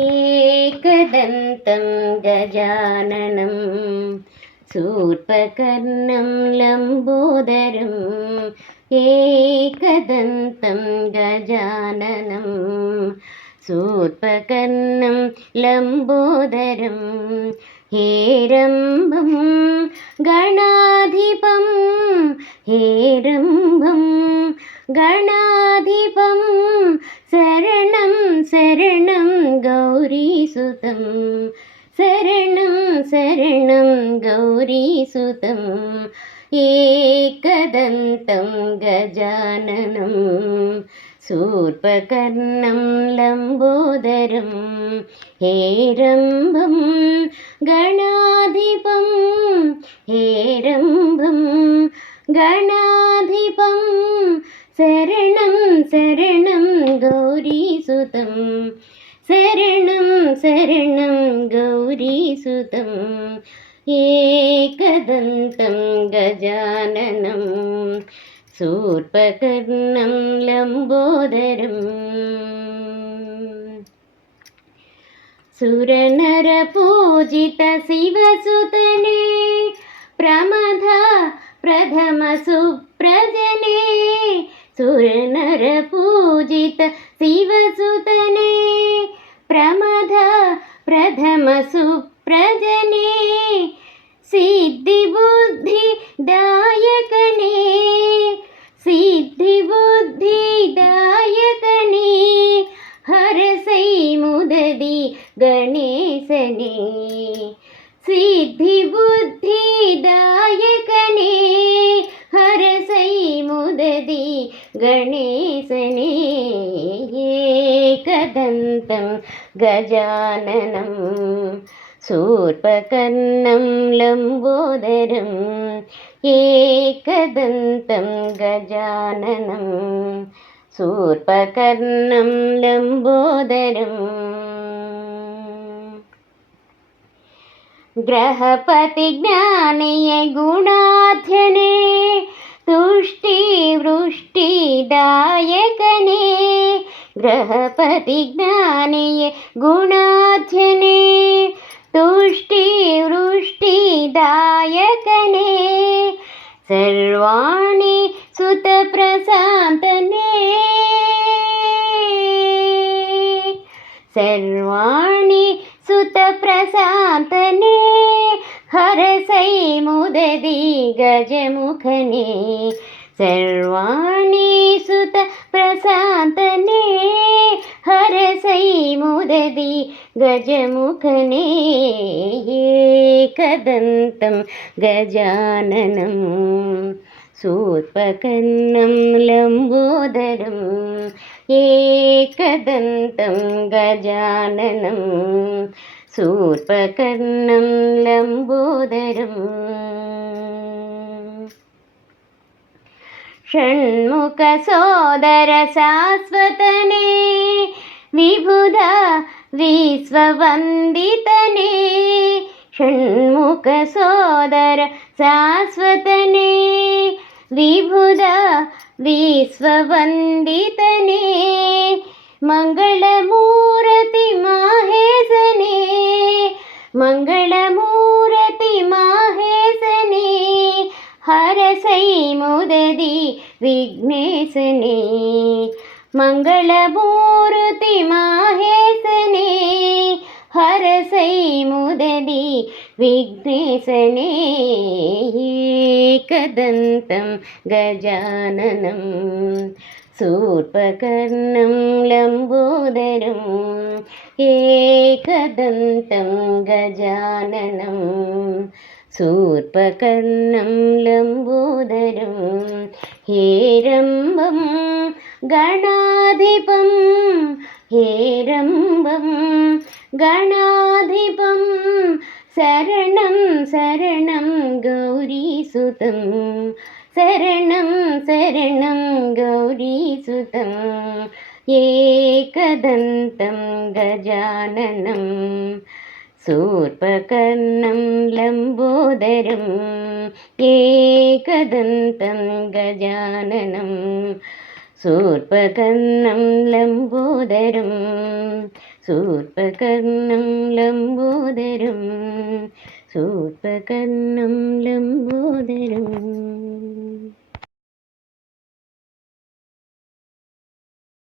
एकदन्तं गजाननं शूर्पकर्णं लम्बोदरम् एकदन्तं गजाननं शूर्पकर्णं लम्बोदरं हेरम्बं गणाधिपं हेरम्बं गणाधिपं शरणं शरणं गौरीसुतं शरणं शरणं गौरीसुतं एकदन्तं गजाननं शूर्पकर्णं लम्बोदरं हेरम्बं गणाधिपं हेरम्बं गणाधिपं शरणं शरणं गौरीसुतं शरणं शरणं गौरीसुतं एकदन्तं गजाननं शूर्पकर्णं लम्बोदरम् सुरनरपूजित शिवसुतने प्रमथ प्रथमसुप्रजने सुरनरपूजित शिवसुतने प्रमथ प्रथमसुप्रजने सिद्धिबुद्धिदायकने सिद्धिबुद्धिदायकने हरसै मुददि गणेशने सिद्धिबुद्धिदायकने हरसै मुददि गणेशने एकदन्तं गजाननं शूर्पकर्णं लम्बोदरम् एकदन्तं गजाननं शूर्पकर्णं लम्बोदरम् ग्रहपतिज्ञानीय गुणाध्यने तुष्टिवृष्टिदायकने ग्रहपतिज्ञानीय गुणाध्यने तुष्टिवृष्टिदायकने सर्वाणि सुतप्रशान्तने सर्वाणि सुतप्रशान्तने हरसै मुददि गजमुखने सर्वाणि सुतप्रशान्तने हरसै मुददि गजमुखने एकदन्तं गजाननं शूर्पकर्णं लम्बोदरम् एकदन्तं गजाननं शूर्पकर्णं लम्बोदरम् षण्मुखसोदर शाश्वतने विबुधा विश्ववन्दितने षण्मुखसोदर शाश्वतने विबुधा विश्ववन्दितने मङ्गलमूर्ति माहेशने मङ्गलमूर्ति माहेशने हरसै मुददि विघ्नेशने मङ्गलमूर्ति माहेशने हरसै मुददि विघ्नेशने एकदन्तं गजाननं शूर्पकर्णं लम्बोदरम् एकदन्तं गजाननं शूर्पकर्णं लम्बोदरं हेरम्बं गणाधिपं हेरम्बं गणाधिपं शरणं शरणं गौरीसुतं शरणं शरणं गौरीसुतं एकदन्तं गजाननं शूर्पकर्णं लम्बोदरम् एकदन्तं गजाननं शूर्पकर्णं लम्बोदरम् शूर्पकर्णं लम्बोदरं शूर्पकर्णं लम्बोदरम्